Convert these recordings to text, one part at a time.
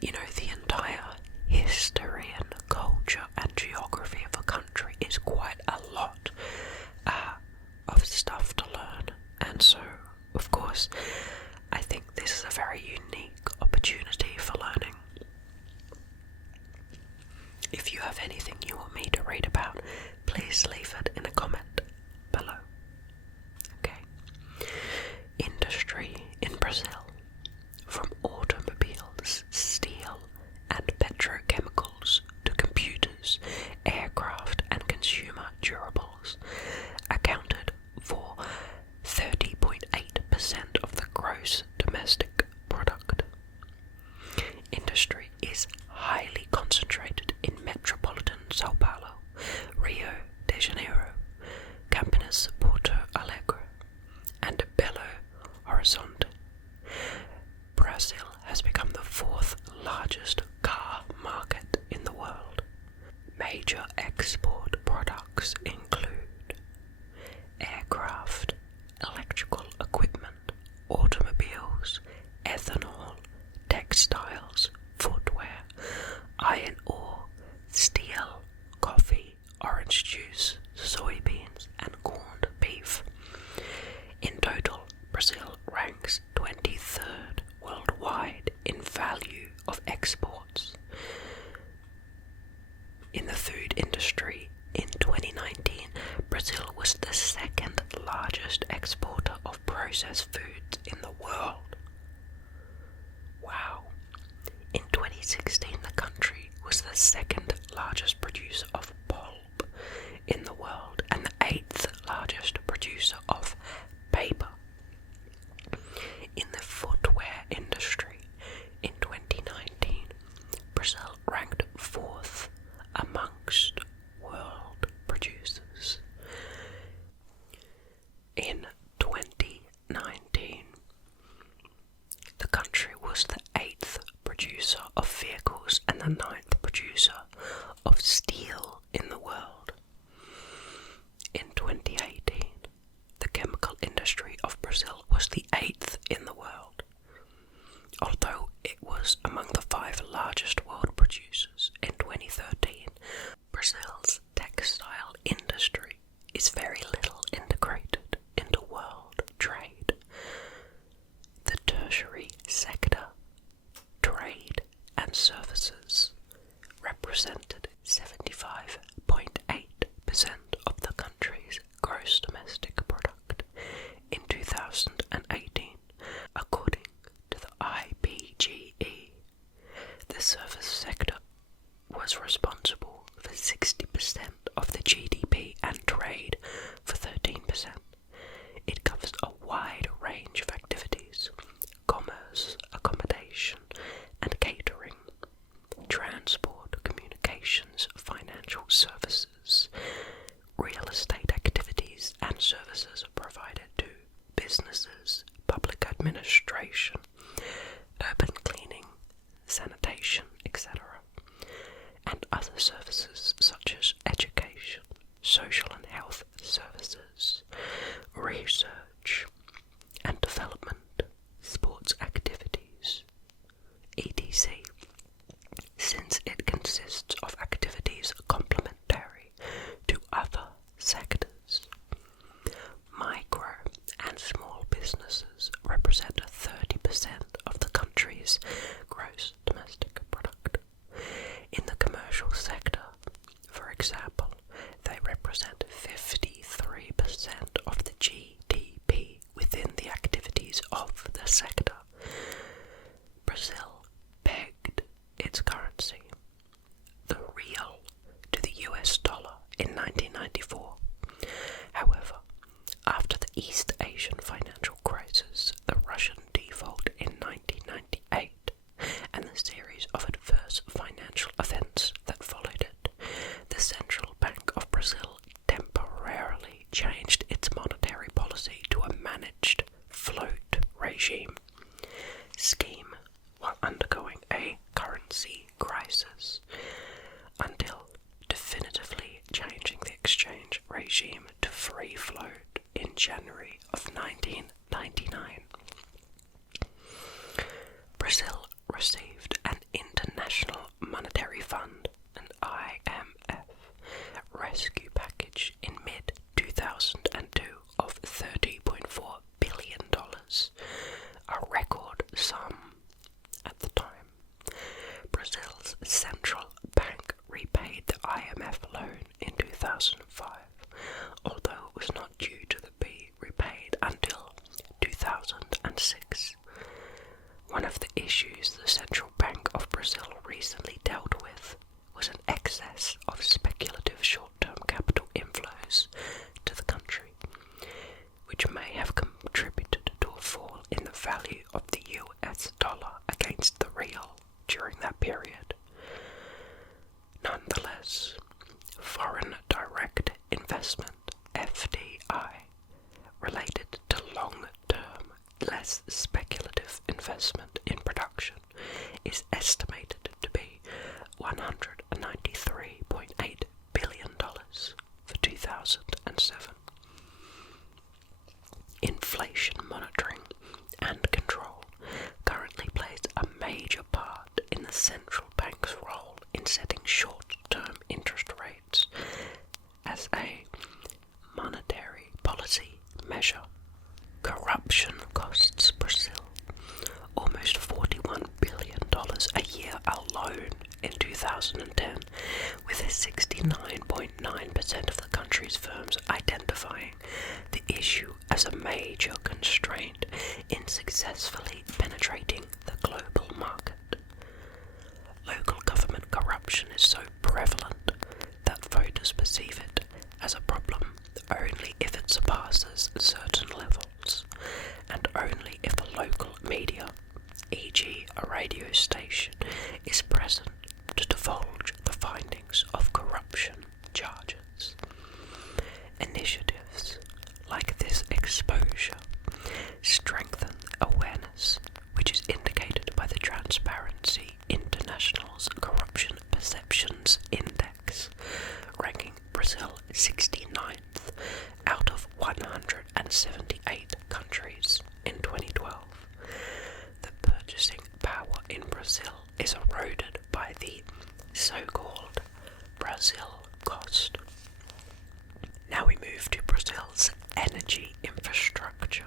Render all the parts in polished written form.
The entire history and culture and geography of a country is quite a lot of stuff to learn. And so, of course, I think this is a very unique opportunity for learning. If you have anything you want me to read about, please leave it in a comment below. Okay. Industry in Brazil. From automobiles, steel and petrochemicals to computers, aircraft and consumer durables, accounted for 30.8% of the gross domestic product. Industry is highly concentrated in metropolitan Sao Paulo, Rio de Janeiro, Campinas, Porto Alegre, and Belo Horizonte. Brazil has become the fourth largest car market in the world. Major export products include aircraft, electrical equipment, automobiles, ethanol, textiles, footwear, iron ore, steel, coffee, orange juice, soybeans, and corned beef. In total, Brazil ranks 23rd worldwide in value of exports. In the food industry, in 2019, Brazil was the second largest exporter of processed foods in the world. Wow. In 2016, the country was the second largest producer of pulp in the world and the 8th largest producer of paper. In the footwear industry, in 2019, Brazil ranked 4th amongst world producers. In 2019, the country was the 8th producer of vehicles and the 9th producer of steel in the world. In 2018, the chemical industry of Brazil was the 8th in the world. Although it was among the 5 largest world producers in 2013, Brazil's textile industry is very little integrated into world trade. The tertiary sector, trade and services, represented 75.8% of the country's gross domestic product in 2018, according to the IBGE. The service sector was responsible for 60% of the GDP and trade for 13%. It covers a wide range of activities: commerce, accommodation and catering, transport, communications, financial services, real estate activities and services provided to businesses, public administration, urban cleaning, sanitation, etc., and other services such as education, social and health services, research and development, sports activities, etc., since it consists of activities complementary to other sectors. Micro and small businesses represent 30% of the country's gross domestic product. In the commercial sector, for example, they represent 53% of the GDP within the activities of the sector. Brazil pegged its currency, the real, to the US dollar in 1994. However, after the East Asian financial crisis, the Russian default in 1998, and the series of adverse financial events that followed it, the Central Bank of Brazil temporarily changed its monetary policy to a managed float regime scheme while undergoing a currency crisis, until definitively changing the exchange regime to free float in January of 1999. Brazil received an period. Nonetheless, foreign direct investment, FDI, related to long-term, less speculative investment in production, is estimated to be $193.8 billion for 2007. Inflation monitoring and control currently plays a major part in the central bank's role in setting short-term interest rates as a monetary policy measure. Corruption costs Brazil almost $41 billion a year alone in 2010, with 69.9% of the country's firms identifying the issue as a major constraint in successfully penetrating the global market. Local government corruption is so prevalent that voters perceive it as a problem only if it surpasses certain levels, and only if the local media, e.g. a radio station, is present to divulge the findings of corruption charges. Initiatives like this exposure strengthen awareness, which is indicated by the Transparency International's Corruption Perceptions Index, ranking Brazil 69th out of 178 countries in 2012. The purchasing power in Brazil is eroded by the so-called Brazil cost. Now we move to Brazil's energy infrastructure.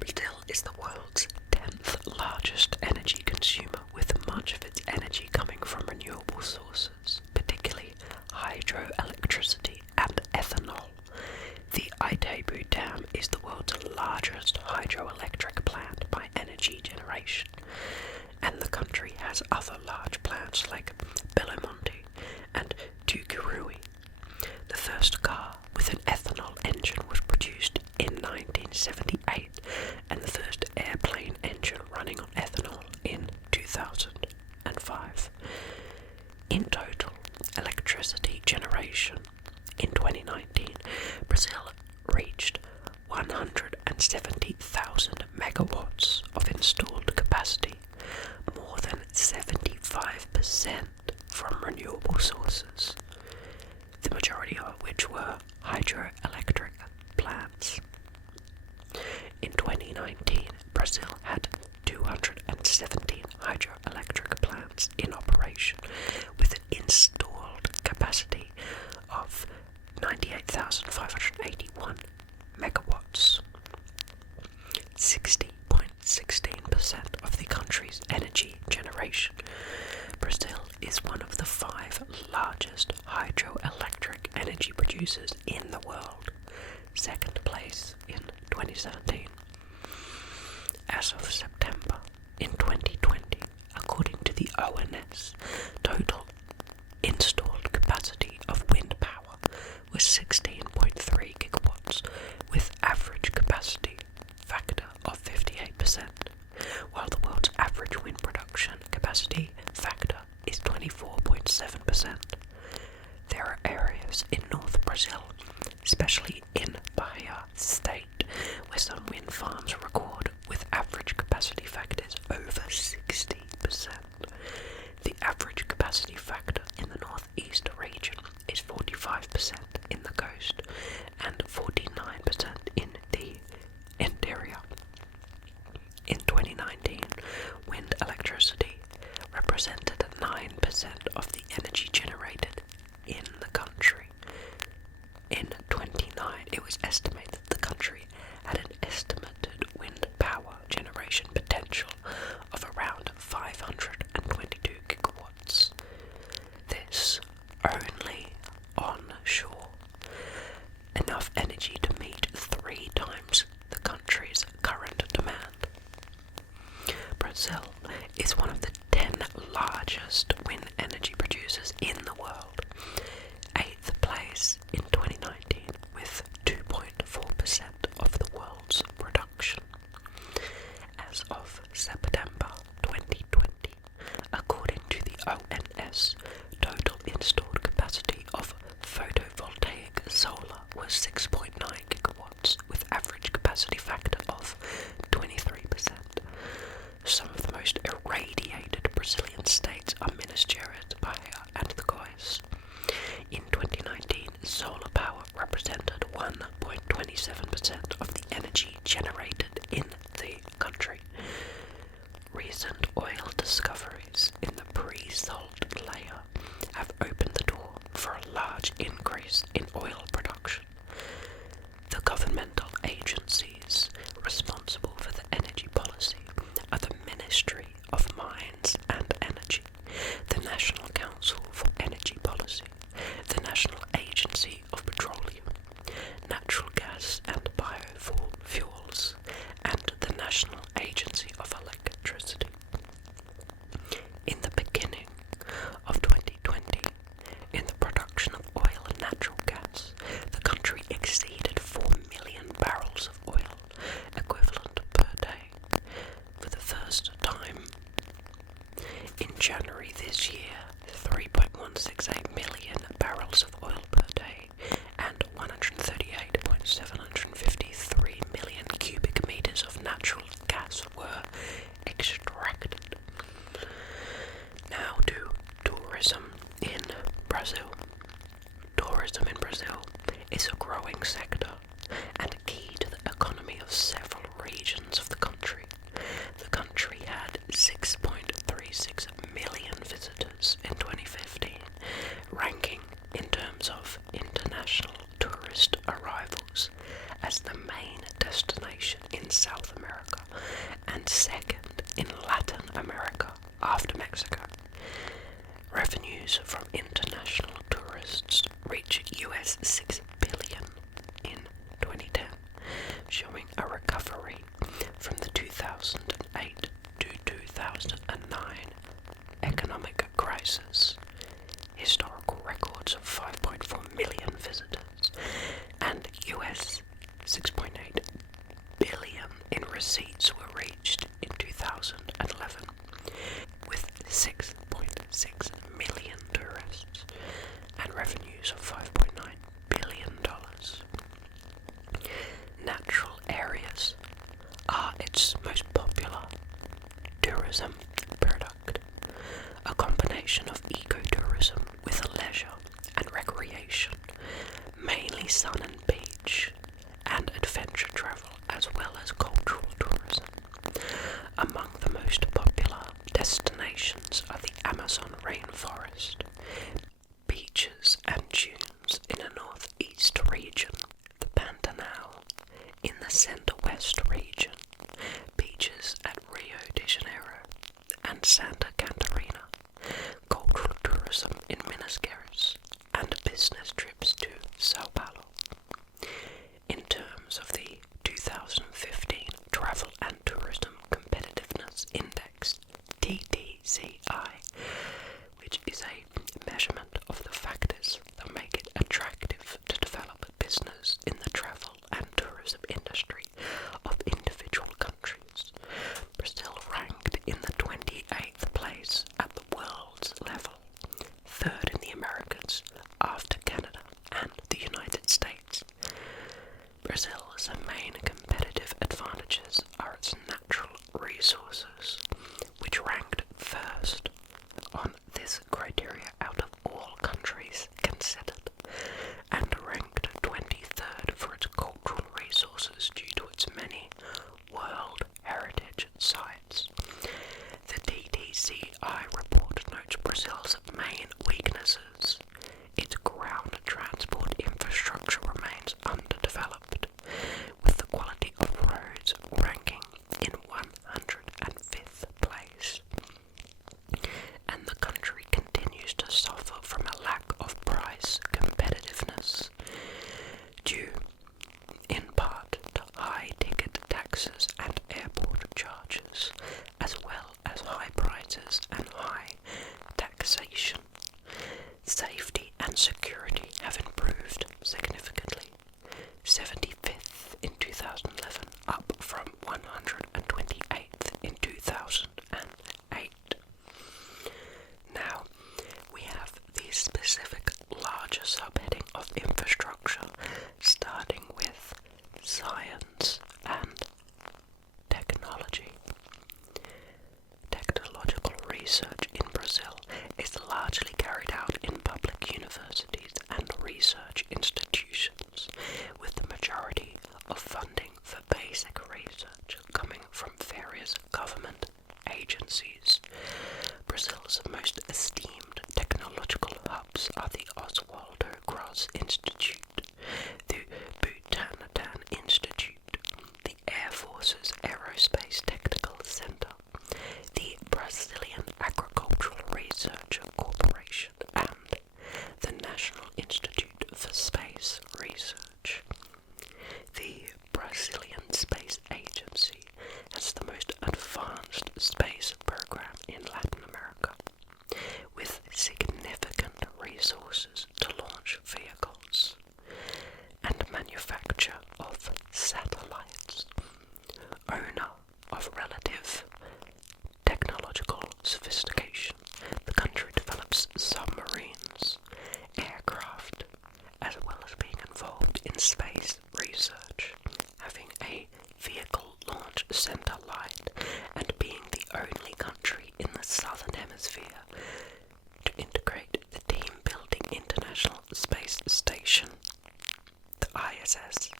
Brazil is the world's 10th largest energy consumer, with much of its energy coming from renewable sources, particularly hydroelectricity and ethanol. The Itaipu Dam is the world's largest hydroelectric plant by energy generation, and the country has other large plants like Belo Monte and Tucuruí. The first car with an ethanol engine was produced in 1978, and the first airplane engine running on ethanol in 2005. In total, electricity generation in 2019, Brazil reached 170,000 megawatts of installed capacity, more than 75% from renewable sources, the majority of which were hydroelectric plants. In 2019, Brazil had 217 hydroelectric plants in operation, with an installed capacity of 98,581 megawatts. 60.16% of the country's energy generation. Brazil is one of the 5 largest hydroelectric energy producers in the world, second place in 2017. As of September in 2020, according to the ONS, total installed capacity of wind power was 16.3 gigawatts, with average capacity factor of 58%, while the world's average wind production capacity factor is 24.7%. There are areas in North Brazil, especially in Bahia state, where some wind farms record with average capacity factors over 60%. The average capacity factor in the northeast region is 45% in the coast and 49% in the interior. In 2019, wind electricity represented 9% of the energy generated in the country. In 2009, it was estimated that the country had an estimated wind power generation potential of around 522 gigawatts. This only onshore. Enough energy to meet 3 times the country's current demand. Brazil is one of the 10 largest wind energy producers in the world, 8th place in 2019 with 2.4% of the world's production. As of September 2020, ONS, total installed capacity of photovoltaic solar was 6.9 gigawatts, with average capacity factor of 23%. Some of the most irradiated Brazilian states are Minas Gerais, Bahia, and the Goiás. In 2019, solar power represented 1.27% of the energy generated in the country. Recent oil discoveries in the pre-salt layer have opened the door for a large increase in oil production. The governmental agencies responsible for the energy policy are the Ministry of Mines and Energy, the National Council for Energy Policy, the National Agency of Petroleum, Natural Gas and Biofuels, and the National Agency of Electricity. In the beginning of 2020, in the production of oil and natural gas, the country exceeded 4 million barrels of oil equivalent per day. For the first time, in January this year, 3.168 million barrels of oil per day and 138.753 million cubic meters of natural gas were extracted. Now to tourism in Brazil. Tourism in Brazil is a growing sector and key to the economy of several regions of the country. The country had 6.36 million visitors in 2015, ranking in terms of international tourist arrivals as the main destination in South America and second in Latin America after Mexico. Revenues from international tourists reached US $6 billion in 2010, showing a recovery from the 2008 to 2009 economic crisis. Historical records of 5.4 million visitors and US $6.8 billion in receipts were reached in 2011, with 6.6 million tourists and revenues of $5.9 billion. Natural areas are its most popular tourism product, a combination of ecotourism with leisure and recreation, mainly sun and beach, and adventure travel, as well as cultural tourism. Among the most popular destinations are the Amazon rainforest, beaches and dunes in the northeast region, the Pantanal in the center-west region, beaches at Rio de Janeiro and Santa Catarina, cultural tourism in Minas Gerais, and business trips to Sao Paulo. In terms of the 2015 Travel and Tourism Competitiveness Index, TTCI, which is a measurement of the factors that make it attractive to develop business in the travel and tourism industry of individual countries. Brazil ranked in the 28th place at the world's level, third in the Americas after Canada and the United States. Brazil's main competitive advantages are its natural resources, which ranked first on this criteria out of all countries considered, and ranked 23rd for its cultural resources due to its many World Heritage Sites. The TTCI report notes Brazil's main weaknesses. Its ground transport infrastructure remains underdeveloped, with the quality of roads ranking in 105th place. And the country continues to suffer from a lack of price competitiveness, due in part to high ticket taxes and airport charges, as well as high prices and high taxation. Safety and security have improved significantly, 75th in 2011, up from 128th in 2008. Now, research in Brazil is largely carried out in public universities and research institutions, with the majority of funding for basic research coming from various government agencies. Brazil's most esteemed technological hubs are the Oswaldo Gross Institute, the Butantan Institute, the Air Force's Aerospace Technical Center, the Brazilian Agricultural Research Corporation, and the National Institute for Space Research. The Brazilian Space Agency has the most advanced space program in Latin America, with significant resources to launch vehicles and manufacture of satellites. Owner of relative technological sophistication, the country develops submarines, aircraft, as well as being involved in space research, having a vehicle launch satellite and being the only country in the southern hemisphere to integrate the team-building International Space Station, the ISS.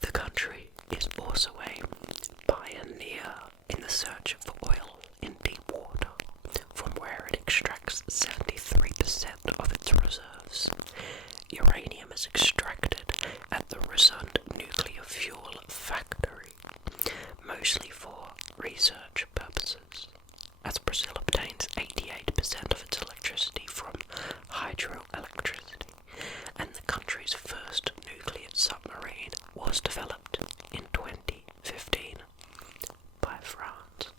The country is also a pioneer in the search for oil in deep water, from where it extracts 73% of its reserves. Uranium is extracted at the Resund nuclear fuel factory, mostly for research purposes, as Brazil obtains 88% of its electricity from hydroelectricity, and the country's first nuclear submarine was developed in 2015 by France.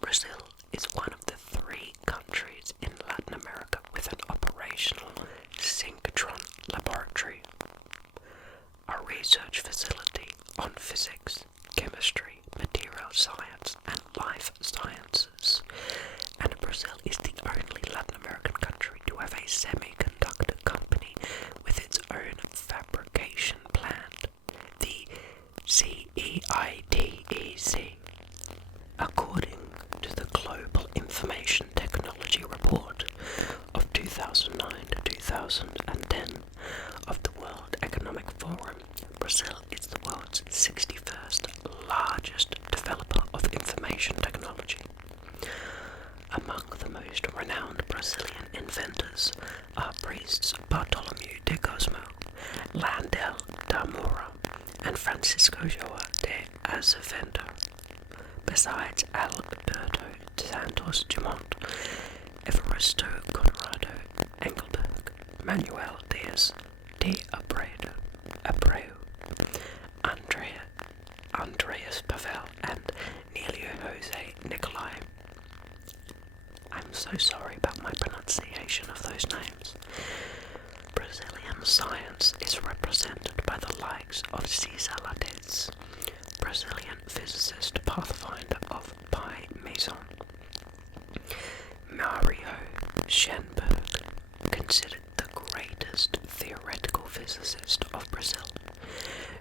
Brazil is one of the 3 countries in Latin America with an operational synchrotron laboratory, a research facility on physics, chemistry, material science, and life sciences, and Brazil is the only Latin American country to have a semiconductor company with its own fabrication plant, the CEITEC. According to the Global Information Technology Report of 2009 to 2010 of the World Economic Forum, Brazil is the world's 61st largest developer of information technology. Among the most renowned Brazilian inventors are priests Bartolomeu de Cosmo, Landel da Moura, and Francisco João de Azevedo. Besides Alberto Santos Dumont, Evaristo Conrado Engelberg, Manuel Dias de Abreu, Andreas Pavel, and Nelio Jose Nicolai. I'm so sorry about my pronunciation of those names. Brazilian science is represented by the likes of César Lattes, Brazilian physicist pathfinder of Pi Maison, Mario Schoenberg, considered the greatest theoretical physicist of Brazil,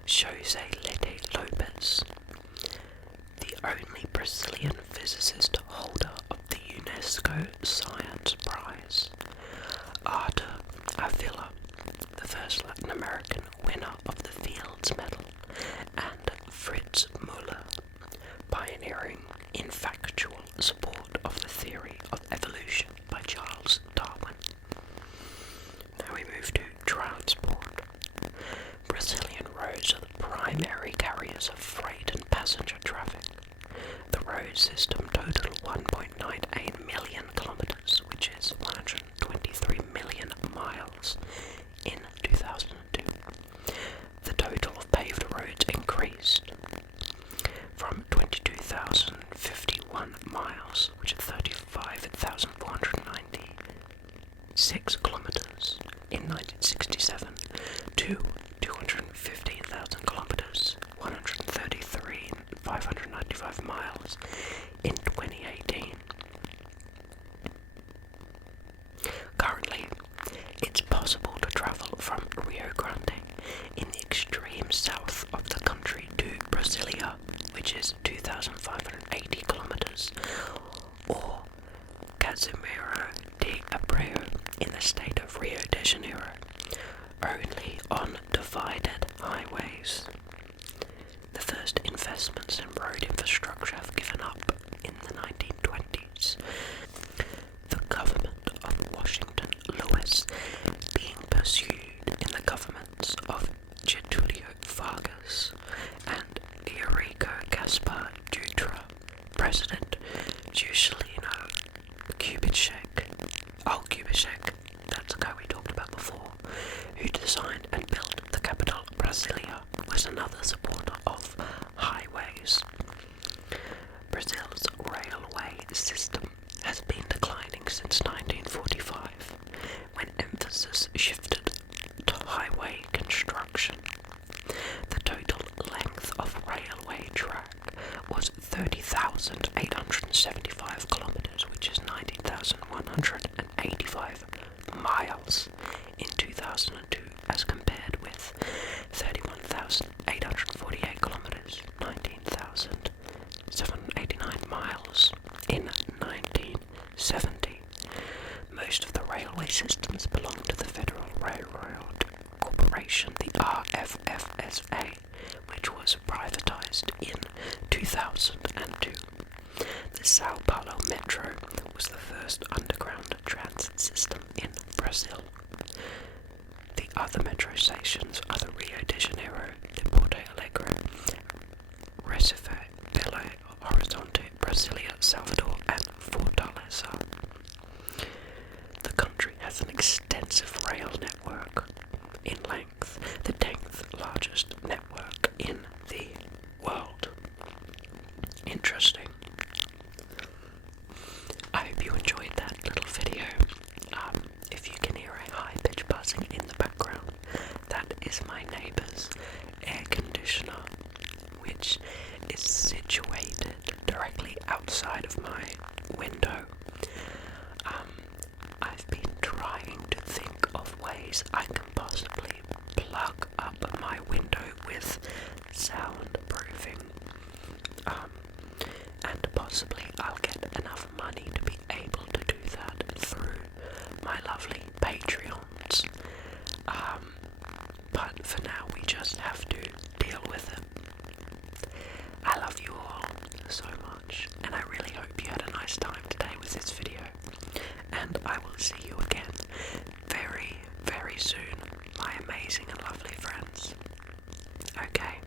José Lete Lopes, the only Brazilian physicist holder of the UNESCO Science Prize, Arthur Avila, the first Latin American winner of the Fields Medal, and Fritz Müller, pioneering in factual support of the theory of evolution by Charles Darwin. Now we move to transport. Brazilian roads are the primary carriers of freight and passenger traffic. The road system totaled 1.98 million kilometers, which is 123 million miles, in 2002. The total of paved roads increased from 22,051 miles, which is 35,496 kilometers in 1967, to 215,000 kilometers, 133,595 miles in 2018. Currently, it's possible to travel from Rio Grande in the extreme south of the country to Brasilia, which is 2,580 kilometers, Ireland. It's usually, Kubitschek. Oh, Kubitschek, that's a guy we talked about before, who designed and built the capital Brasilia, was another supporter of highways. Brazil's railway system has been declining since 1945, when emphasis shifted to highway construction. The total length of railway track was 30,875 kilometers, which is 19,185 miles in 2002, as compared with 31,848 kilometers, 19,789 miles in 1970. Most of the railway systems belong to the Federal Railroad Corporation, the RFFSA, which was privatized in 2002. The Sao Paulo Metro was the first underground transit system in Brazil. The other metro stations are the Rio de Janeiro, de Porto Alegre, Recife, Belo Horizonte, Brasilia, Salvador, and Fortaleza. The country has an extensive rail network, in length the 10th largest network in the world. Interesting. I hope you enjoyed that little video. If you can hear a high-pitched buzzing in the background, that is my neighbour's air conditioner, which is situated directly outside of my window. I've been trying to think of ways I can possibly plug up my window with soundproofing, and possibly I'll get enough money to be able to do that through my lovely Patreons. But for now, we just have to deal with it. I love you all so much, and I really hope you had a nice time today with this video. And I will see you again very, very soon, my amazing and lovely friends. Okay,